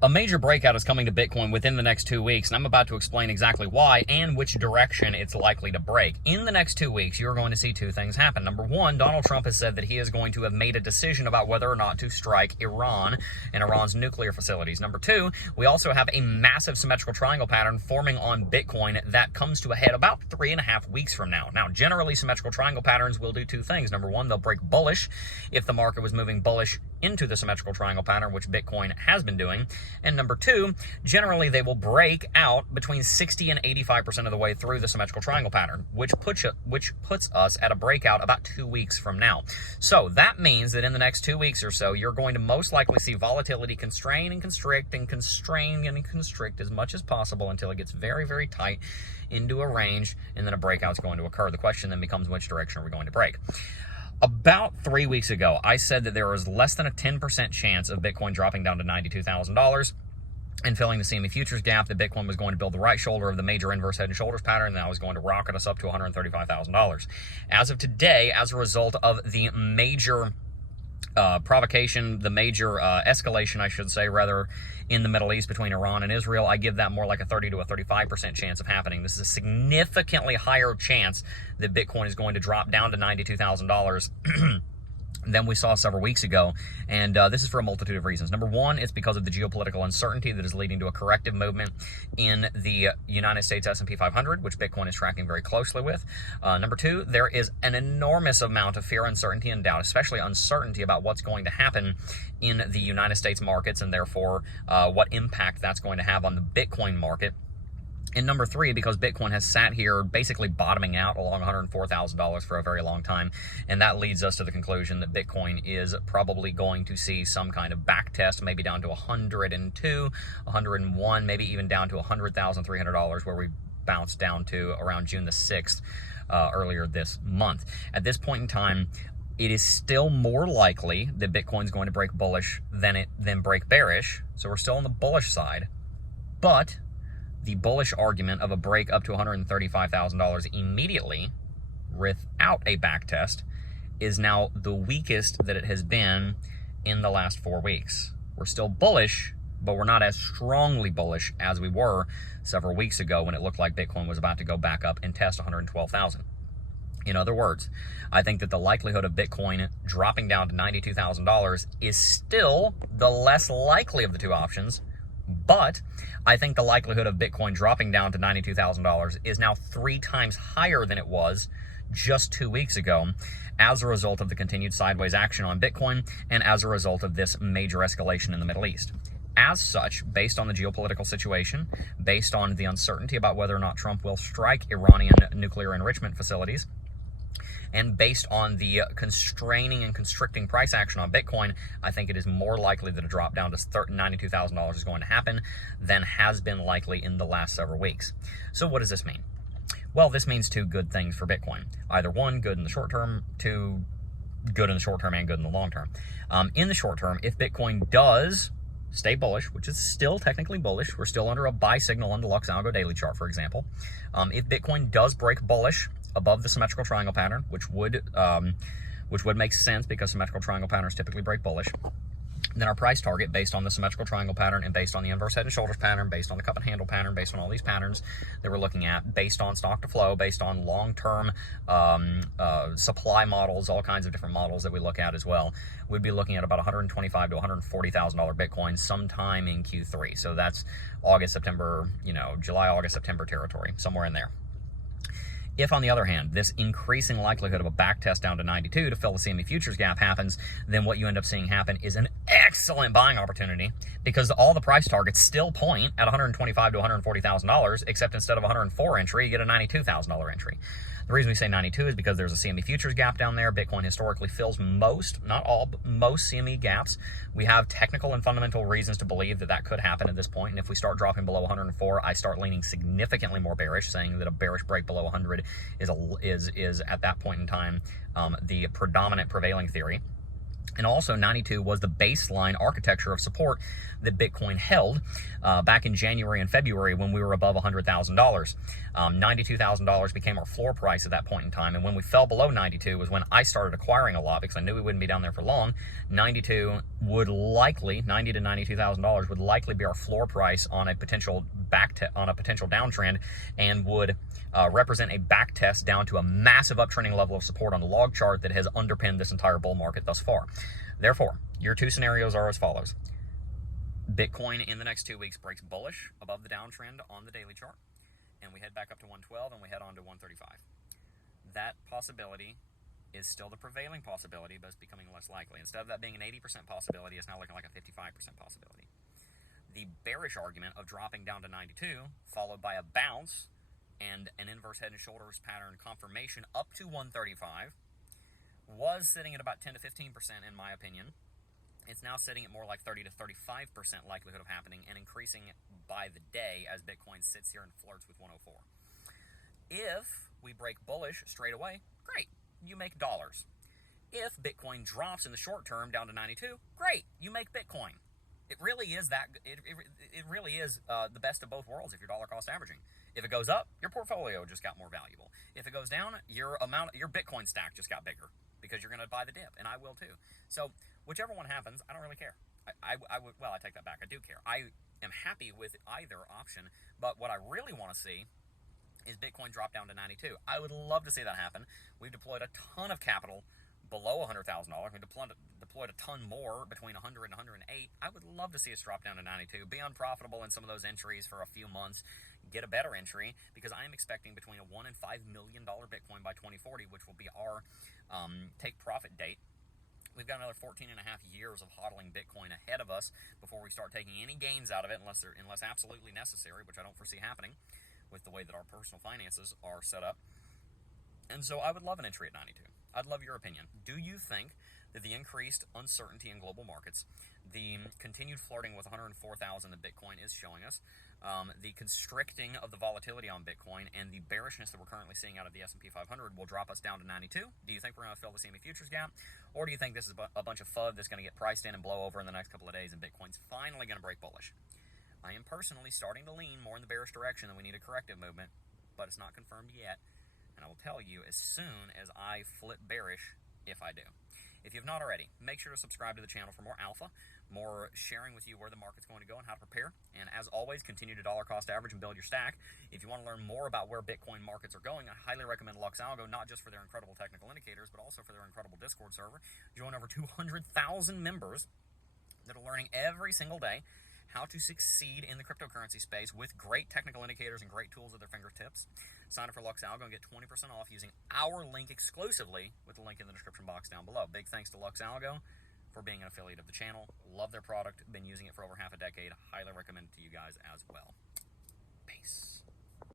A major breakout is coming to Bitcoin within the next 2 weeks, and I'm about to explain exactly why and which direction it's likely to break. In the next 2 weeks, you're going to see two things happen. Number one, Donald Trump has said that he is going to have made a decision about whether or not to strike Iran and Iran's nuclear facilities. Number two, we also have a massive symmetrical triangle pattern forming on Bitcoin that comes to a head about 3.5 weeks from now. Now, generally, symmetrical triangle patterns will do two things. Number one, they'll break bullish if the market was moving bullish into the symmetrical triangle pattern, which Bitcoin has been doing. And number two, generally they will break out between 60 and 85% of the way through the symmetrical triangle pattern, which puts us at a breakout about 2 weeks from now. So that means that in the next 2 weeks or so, you're going to most likely see volatility constrain and constrict and constrain and constrict as much as possible until it gets very, very tight into a range, and then a breakout is going to occur. The question then becomes, which direction are we going to break? About 3 weeks ago, I said that there was less than a 10% chance of Bitcoin dropping down to $92,000 and filling the CME futures gap, that Bitcoin was going to build the right shoulder of the major inverse head and shoulders pattern, and that was going to rocket us up to $135,000. As of today, as a result of the major provocation, the major escalation, I should say, rather, in the Middle East between Iran and Israel, I give that more like a 30 to a 35% chance of happening. This is a significantly higher chance that Bitcoin is going to drop down to $92,000 than we saw several weeks ago, and this is for a multitude of reasons. Number one, it's because of the geopolitical uncertainty that is leading to a corrective movement in the United States S&P 500, which Bitcoin is tracking very closely with. Number two, there is an enormous amount of fear, uncertainty, and doubt, especially uncertainty about what's going to happen in the United States markets, and therefore what impact that's going to have on the Bitcoin market. And number three, because Bitcoin has sat here basically bottoming out along $104,000 for a very long time, and that leads us to the conclusion that Bitcoin is probably going to see some kind of back test, maybe down to 102, 101, maybe even down to $100,300, where we bounced down to around June the 6th earlier this month. At this point in time, it is still more likely that Bitcoin's going to break bullish than break bearish, so we're still on the bullish side, but the bullish argument of a break up to $135,000 immediately without a back test is now the weakest that it has been in the last 4 weeks. We're still bullish, but we're not as strongly bullish as we were several weeks ago when it looked like Bitcoin was about to go back up and test 112,000. In other words, I think that the likelihood of Bitcoin dropping down to $92,000 is still the less likely of the two options, but I think the likelihood of Bitcoin dropping down to $92,000 is now 3 times higher than it was just 2 weeks ago, as a result of the continued sideways action on Bitcoin and as a result of this major escalation in the Middle East. As such, based on the geopolitical situation, based on the uncertainty about whether or not Trump will strike Iranian nuclear enrichment facilities, and based on the constraining and constricting price action on Bitcoin, I think it is more likely that a drop down to $92,000 is going to happen than has been likely in the last several weeks. So what does this mean? Well, this means two good things for Bitcoin. Either one, good in the short term, two, good in the short term and good in the long term. In the short term, if Bitcoin does stay bullish, which is still technically bullish, we're still under a buy signal on the Lux Algo daily chart, for example. If Bitcoin does break bullish above the symmetrical triangle pattern, which would make sense because symmetrical triangle patterns typically break bullish, then our price target, based on the symmetrical triangle pattern and based on the inverse head and shoulders pattern, based on the cup and handle pattern, based on all these patterns that we're looking at, based on stock to flow, based on long-term supply models, all kinds of different models that we look at as well, we'd be looking at about $125,000 to $140,000 Bitcoin sometime in Q3. So that's August, September, July, August, September territory, somewhere in there. If, on the other hand, this increasing likelihood of a back test down to 92 to fill the CME futures gap happens, then what you end up seeing happen is an excellent buying opportunity, because all the price targets still point at $125,000 to $140,000, except instead of a 104 entry, you get a $92,000 entry. The reason we say 92 is because there's a CME futures gap down there. Bitcoin historically fills most, not all, but most CME gaps. We have technical and fundamental reasons to believe that that could happen at this point. And if we start dropping below 104, I start leaning significantly more bearish, saying that a bearish break below 100 is at that point in time the predominant prevailing theory. And also, 92 was the baseline architecture of support that Bitcoin held back in January and February when we were above $100,000. $92,000 became our floor price at that point in time. And when we fell below 92 was when I started acquiring a lot because I knew we wouldn't be down there for long. 92 would likely, $90 to $92,000 would likely be our floor price on a potential downtrend, and would represent a back test down to a massive uptrending level of support on the log chart that has underpinned this entire bull market thus far. Therefore, your two scenarios are as follows. Bitcoin in the next 2 weeks breaks bullish above the downtrend on the daily chart, and we head back up to 112 and we head on to 135. That possibility is still the prevailing possibility, but it's becoming less likely. Instead of that being an 80% possibility, it's now looking like a 55% possibility. The bearish argument of dropping down to 92, followed by a bounce and an inverse head and shoulders pattern confirmation up to 135, was sitting at about 10 to 15% in my opinion. It's now sitting at more like 30 to 35% likelihood of happening, and increasing by the day as Bitcoin sits here and flirts with 104. If we break bullish straight away, great, you make dollars. If Bitcoin drops in the short term down to 92, great, you make Bitcoin. It really is it really is the best of both worlds if you're dollar cost averaging. If it goes up, your portfolio just got more valuable. If it goes down, your Bitcoin stack just got bigger, because you're going to buy the dip, and I will too. So whichever one happens, I don't really care. I take that back. I do care. I am happy with either option, but what I really want to see is Bitcoin drop down to 92. I would love to see that happen. We've deployed a ton of capital below $100,000. We deployed a ton more between 100 and 108. I would love to see us drop down to 92, be unprofitable in some of those entries for a few months, get a better entry, because I am expecting between a $1 and $5 million Bitcoin by 2040, which will be our take profit date. We've got another 14 and a half years of hodling Bitcoin ahead of us before we start taking any gains out of it, unless absolutely necessary, which I don't foresee happening with the way that our personal finances are set up. And so I would love an entry at 92. I'd love your opinion. Do you think that the increased uncertainty in global markets, the continued flirting with 104,000 that Bitcoin is showing us, the constricting of the volatility on Bitcoin, and the bearishness that we're currently seeing out of the S&P 500 will drop us down to 92? Do you think we're going to fill the CME futures gap? Or do you think this is a bunch of FUD that's going to get priced in and blow over in the next couple of days and Bitcoin's finally going to break bullish? I am personally starting to lean more in the bearish direction, and we need a corrective movement, but it's not confirmed yet. And I will tell you as soon as I flip bearish, if I do. If you've not already, make sure to subscribe to the channel for more alpha, more sharing with you where the market's going to go and how to prepare. And as always, continue to dollar cost average and build your stack. If you want to learn more about where Bitcoin markets are going, I highly recommend LuxAlgo, not just for their incredible technical indicators, but also for their incredible Discord server. Join over 200,000 members that are learning every single day how to succeed in the cryptocurrency space with great technical indicators and great tools at their fingertips. Sign up for LuxAlgo and get 20% off using our link exclusively with the link in the description box down below. Big thanks to LuxAlgo for being an affiliate of the channel. Love their product. Been using it for over half a decade. Highly recommend it to you guys as well.